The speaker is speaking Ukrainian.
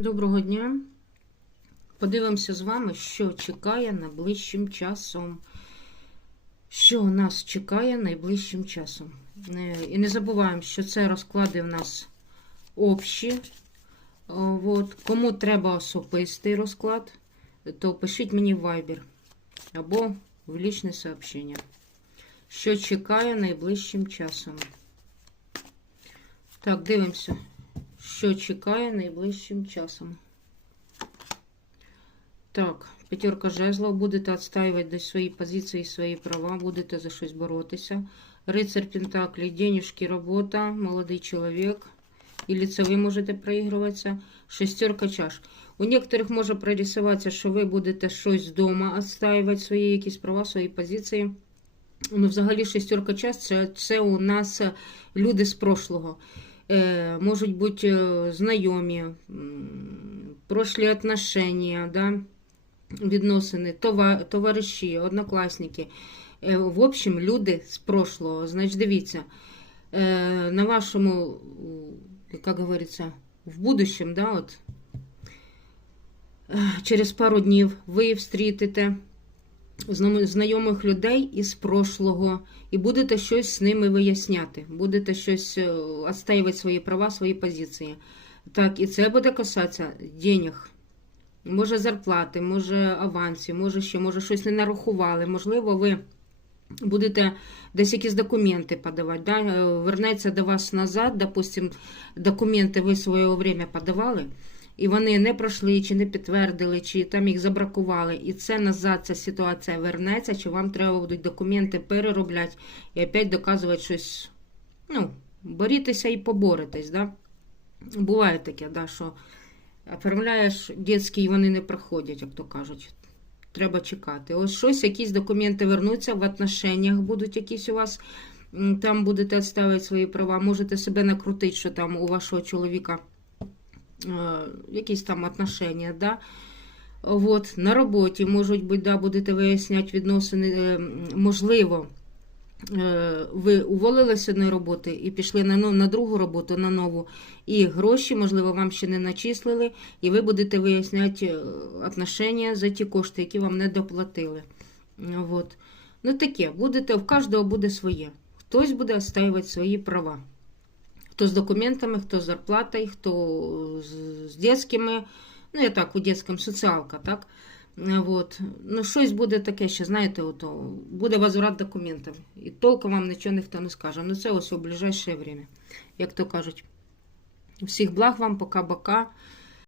Доброго дня. Подивимося з вами, що чекає найближчим часом. Що нас чекає найближчим часом. Е, І не забуваємо, що це розклади в нас общі. От. Кому треба особистий розклад, то пишіть мені в Viber або в лічне сообщення. Що чекає найближчим часом. Так, дивимося що чекає найближчим часом. Так, п'ятерка жезлов. Будете відстаювати десь свої позиції, свої права, будете за щось боротися. Рицарь Пентаклі, денежки, робота, молодий чоловік. Или це ви можете проігруватися. Шестерка чаш. У некоторих може прорисуватися, що ви будете щось вдома відстаювати, свої якісь права, свої позиції. Ну, взагалі, шестерка чаш це у нас люди з прошлого. Е, можуть бути е, знайомі, прошлі отношения, да, відносини, товариші, однокласники. Е, в общем, люди з прошлого. Значить, дивіться, на вашому, як говориться, в будущем, да, от, через пару днів ви встрітите знайомих людей із прошлого, і будете щось з ними виясняти, будете щось відстоювати свої права, свої позиції. Так, і це буде касатися денег. Може, зарплати, може авансів, може ще, може щось не нарахували. Можливо, ви будете десь якісь документи подавати. Да? Вернеться до вас назад, допустим, документи ви своє время подавали і вони не пройшли, чи не підтвердили, чи там їх забракували, і це назад ця ситуація вернеться, чи вам треба будуть документи переробляти і опять доказувати щось, ну, борітеся і поборитесь. Да? Буває таке, да, що оформляєш дітські, і вони не проходять, як то кажуть. Треба чекати. Ось щось, якісь документи вернуться, в отношеннях будуть якісь у вас. Там будете відставити свої права, можете себе накрутити, що там у вашого чоловіка якісь там отношения, да. Вот, на роботі, можуть бути, да, будете виясняти відносини, можливо, ви уволилися одної роботи і пішли на на другу роботу, на нову, і гроші, можливо, вам ще не начислили, і ви будете виясняти отношення за ті кошти, які вам не доплатили. Вот. Ну таке, будете, в кожного буде своє. Хтось буде відстоювати свої права. Хто з документами, хто з зарплатою, хто з дітськими. ну, я так, у дитячому соціалка, так? Вот. Ну, щось буде таке, ще, знаєте, ото, буде возврат документів. І толком вам нічого ніхто не скаже. Ну, це ось у ближайшее время, як то кажуть. Всіх благ вам, пока-бока.